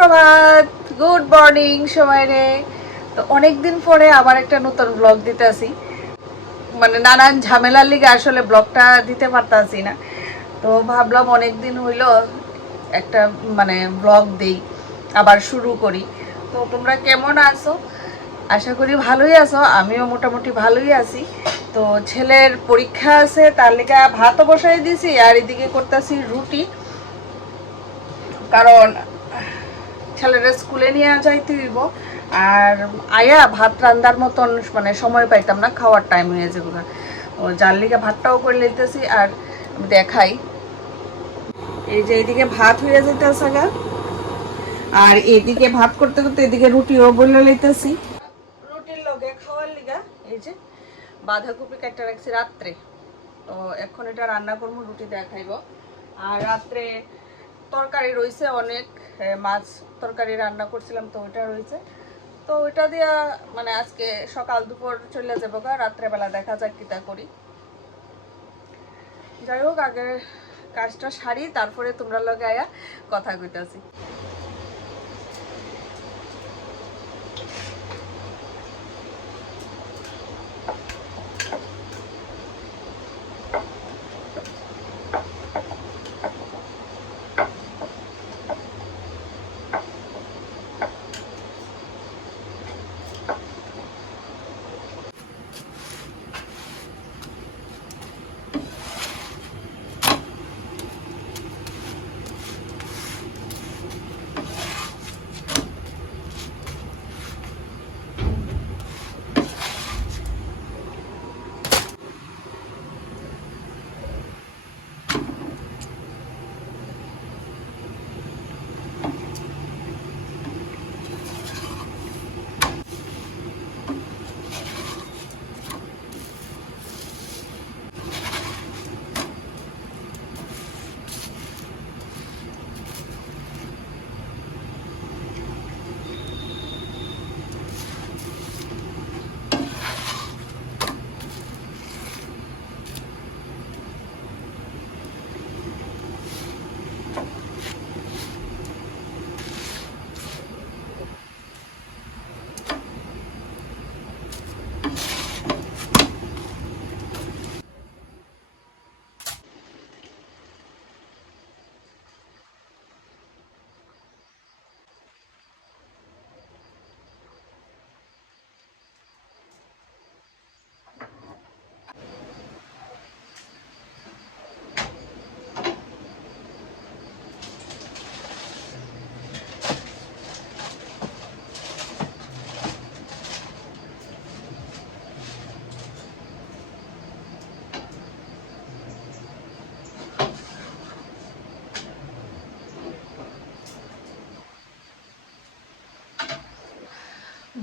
সুপ্রভাত, good morning সবাই রে। তো অনেকদিন পরে আবার একটা নতুন ব্লগ দিতে আসি, মানে নানান ঝামেলার লিগে আসলে ব্লগটা দিতে পারতাছি না। তো ভাবলাম অনেকদিন হইল একটা মানে ব্লগ দেই, আবার শুরু করি। তো তোমরা কেমন আছো? আশা করি ভালোই আছো, আমিও মোটামুটি ভালোই আছি। তো ছেলের পরীক্ষা আছে, তার লিগে ভাতও বসাই দিছি, আর এদিকে করতেছি রুটি, কারণ ছেলেরা স্কুলে নিয়ে যাইতে হইব। আর আয়া ভাত রান্নার মতন মানে সময় পাইতাম না, খাওয়ার টাইম হয়ে যাবে না। ও যার লিগে ভাতটাও করে লইতেছি। আর দেখাই, এই যে এইদিকে ভাত হয়ে যেতেছে গা, আর এইদিকে ভাত করতে করতে এদিকে রুটিও বলে লইতেছি। রুটির লগে খাওয়ার লিগা এই যে বাঁধাকপি কাটতে রাখছি রাত্রে। তো এখন এটা রান্না করবো, রুটি দেখাইব। আর রাত্রে তরকারি রয়েছে অনেক, মাছ তরকারি রান্না করছিলাম, তো ওইটা রয়েছে। তো ওইটা দিয়া মানে আজকে সকাল দুপুর চলে যাবো গা, রাত্রেবেলা দেখা যাক কিতা করি। যাই হোক, আগে কাজটা সারি, তারপরে তোমরা লগে আয়া কথা কইতাছি।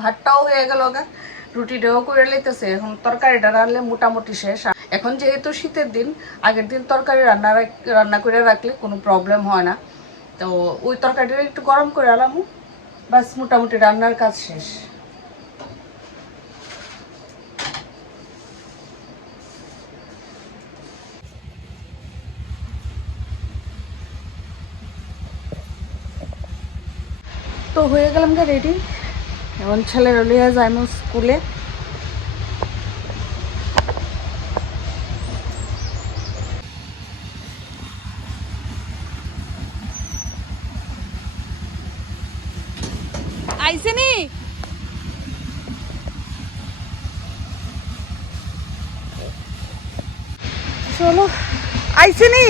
ভাতটাও হয়ে গেল গা, রুটিটাও করে লইতেছে। এখন তরকারিটা রান্নলে মোটামুটি শেষ। এখন যেহেতু শীতের দিন, আগের দিন তরকারি রান্না করে রাখলে কোনো প্রবলেম হয় না। তো ওই তরকারিটা একটু গরম করে আলাম, বাস মোটামুটি রান্নার কাজ শেষ। তো হয়ে গেলাম গা রেডি, এখন ছেলের লিয়ে যাই স্কুলে। আইসেনি চলো, আইসেনি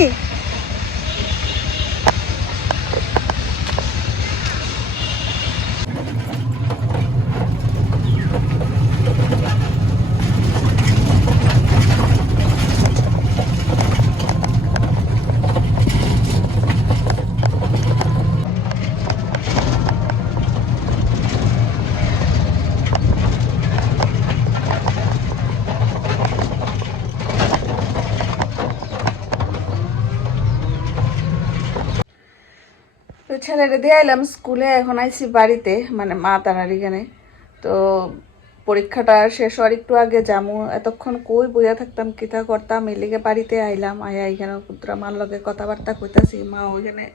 ছেলেরে দিয়ে আইলাম স্কুলে, এখন আইসি বাড়িতে, মানে মা তারার এখানে। তো পরীক্ষাটা শেষ হওয়ার একটু আগে যামু, এতক্ষণ কই বইয়া থাকতাম, কিতা করতাম, এই লিগে বাড়িতে আইলাম। আয়া এখানে পুত্রা মার লগে কথাবার্তা কইতাছি, মা ওইখানে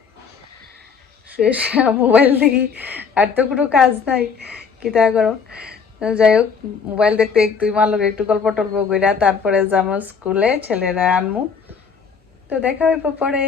শেষ মোবাইল দেখি, আর তো কোনো কাজ নাই, কি তা করো। যাই হোক, মোবাইল দেখতে একটু মালোক একটু গল্প টল্প কইরা তারপরে যাবো স্কুলে, ছেলেরা আনমু। তো দেখা হইব পরে।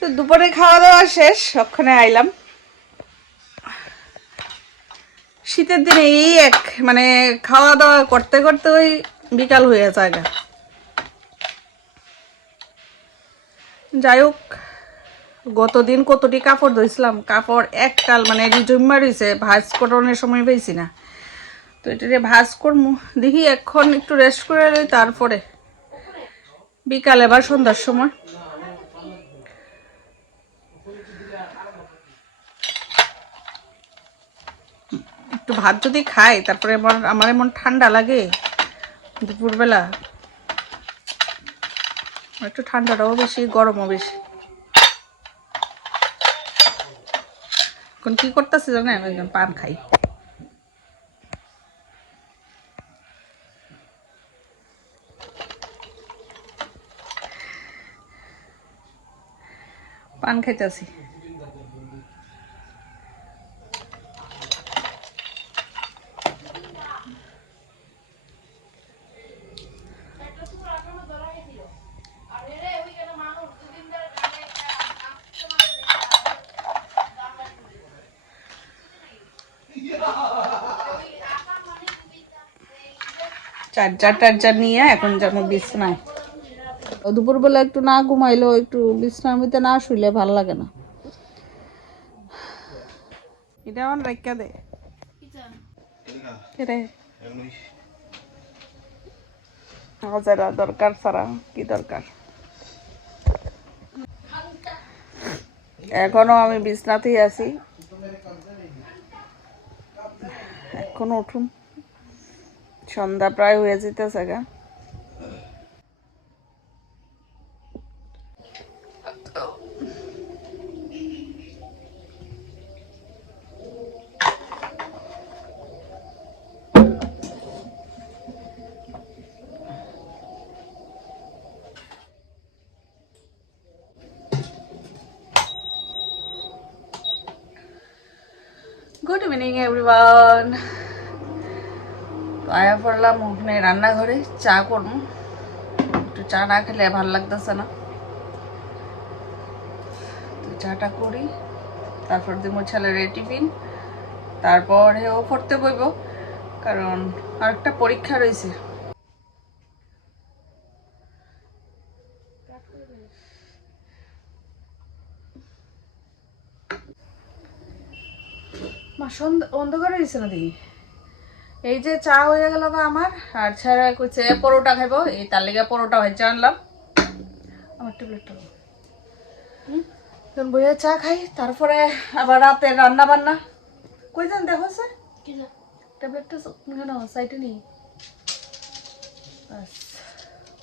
তো দুপুরে খাওয়া দাওয়া শেষ, ওখানে আইলাম। শীতের দিনে এই এক মানে খাওয়া দাওয়া করতে করতে ওই বিকাল হয়ে যায়। যাই হোক, গতদিন কতটি কাপড় ধুইছিলাম, কাপড় এককাল মানে জমা রয়েছে, ভাজ করণের সময় পেয়েছি না। তো এটা ভাজ করবো, দেখি এখন একটু রেস্ট করে লই, তারপরে বিকালে বা সন্ধ্যার সময়। একটু ভাত যদি খাই তারপরে আমার এমন ঠান্ডা লাগে দুপুরবেলা, একটু ঠান্ডাটাও বেশি, গরমও বেশি। এখন কি করতেছি জানেন, একদম পান খাই। পান খাইতেছি। চার্জার নিয়ে এখন যাবো বিছনায়। দুপুরবেলা একটু না ঘুমাইলেও, একটু বিশ্রাম নিতে না শুইলে ভালো লাগে না। এটা আমার রেখা দে দরকার ছাড়া কি দরকার। এখনো আমি বিছনাতেই আছি, এখনো উঠুন, সন্ধ্যা প্রায় হয়ে যেতেছে গা। Good evening everyone. তো আয়া পড়লাম ওখানে রান্নাঘরে, চা করবো। একটু চা না খেলে ভালো লাগতেছে না, তো চাটা করি, তারপর দিব ছেলের টিফিন, তারপরে ও পড়তে বইব, কারণ আরেকটা পরীক্ষা রয়েছে। মা অন্ধকার হয়েছে না দেখি। এই যে চা হয়ে গেল আমার, আর ছেলে কইছে পরোটা খাইবো, এই তার লেগে পরোটা ভেজে আনলাম। আমার ট্যাবলেটটা এখন বইয়ে চা খাই, তারপরে আবার রাতে রান্না বান্না। কই যান দেখো স্যার, ট্যাবলেটটা কেন সাইডে নেই,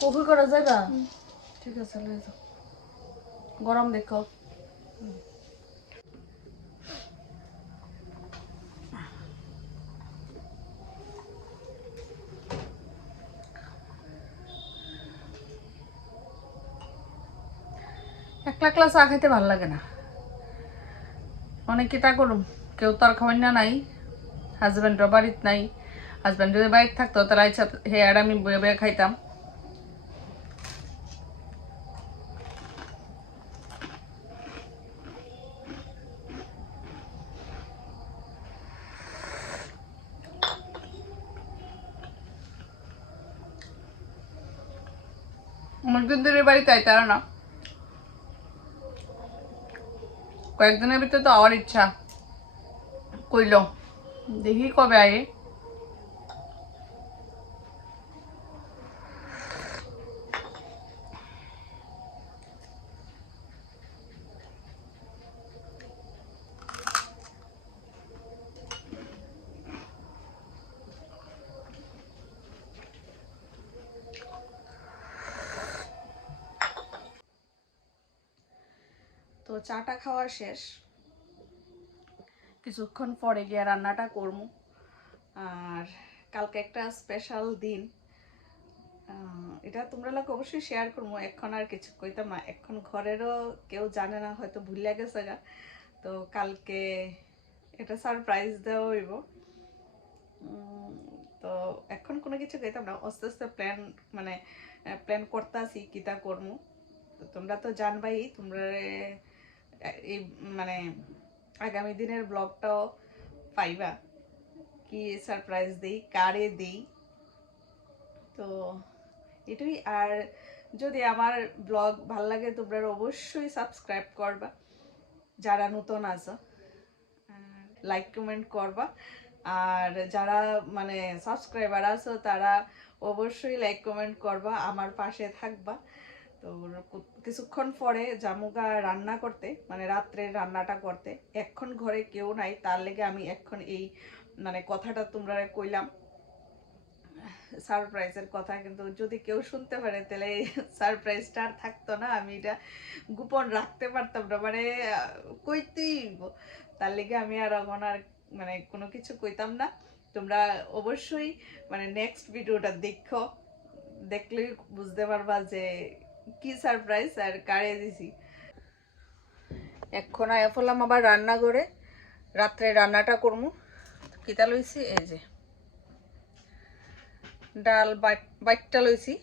কফি করা যাইবা? ঠিক আছে, লয়ে যাও, গরম দেখো। একলা একলা চা খাইতে ভালো লাগে না, অনেকে তা করুম, কেউ তো আর খাওয়াই না নাই, হাজব্যান্ডও বাড়িতে নাই। হাজব্যান্ড যদি বাড়িতে থাকতো তাহলে ইচ্ছা হে আর আমি বয়ে বয়ে খাইতাম। মসজিদের বাড়িতে আইতে আর না, কয়েকদিনের ভিতরে তো আবার ইচ্ছা কইল, দেখি কবে আয়ে। তো চাটা খাওয়া শেষ, কিছুক্ষণ পরে গিয়ে রান্নাটা করবো। আর কালকে একটা স্পেশাল দিন, এটা তোমরা লোক অবশ্যই শেয়ার করবো। এখন আর কিছু কইতাম না, এখন ঘরেরও কেউ জানে না, হয়তো ভুলে গেছে গা। তো কালকে এটা সারপ্রাইজ দেওয়া হইব। তো এখন কোনো কিছু কইতাম না, আস্তে আস্তে প্ল্যান করতেছি কিতা করবো। তো তোমরা তো জানবাই, তোমরা এই মানে আগামী দিনের ব্লগটাও পাইবা, কি সারপ্রাইজ দেই, কারে দেই। তো এটাই। আর যদি আমার ব্লগ ভাল লাগে তোমরা অবশ্যই সাবস্ক্রাইব করবা, যারা নতুন আছো লাইক কমেন্ট করবা। আর যারা মানে সাবস্ক্রাইবার আছো তারা অবশ্যই লাইক কমেন্ট করবা, আমার পাশে থাকবা। তো কিছুক্ষণ পরে জামুগা রান্না করতে, মানে রাত্রে রান্নাটা করতে। এখন ঘরে কেউ নাই, তার লেগে আমি এখন এই মানে কথাটা তোমরা কইলাম, সারপ্রাইজের কথা। কিন্তু যদি কেউ শুনতে পারে তাহলে সারপ্রাইজটা আর থাকতো না, আমি এটা গোপন রাখতে পারতাম না, মানে কইতেই। তার লেগে আমি আর এখন আর মানে কোনো কিছু কইতাম না। তোমরা অবশ্যই মানে নেক্সট ভিডিওটা দেখলেই বুঝতে পারবা যে কি সারপ্রাইজ আর কারে দিছি। এখন আয়া ফেললাম আবার রান্না করে, রাত্রে রান্নাটা করবো। কিতা লইছি, এই যে ডাল বাইটটা লইছি,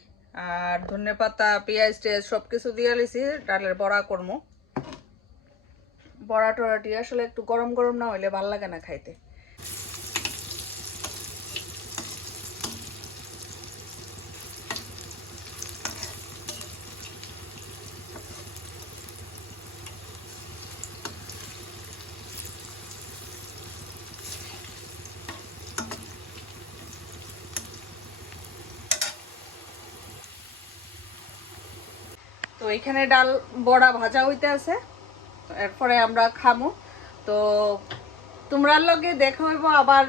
আর ধনে পাতা পেঁয়াজ টেয়াজ সব কিছু দিয়ে লইছি। ডালের বড়া করবো। বড়া টড়াটি আসলে একটু গরম গরম না হইলে ভাল লাগে না খাইতে। তো এখানে ডাল বড়া ভাজা হইতে আছে, এরপরে আমরা খামো। তো তোমরা লগে দেখা হইব আবার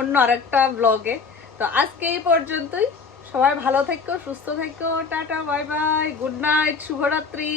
অন্য আরেকটা ব্লগে। তো আজকে এই পর্যন্তই, সবাই ভালো থেকো, সুস্থ থেকো, tata bye bye, good night, শুভরাত্রি।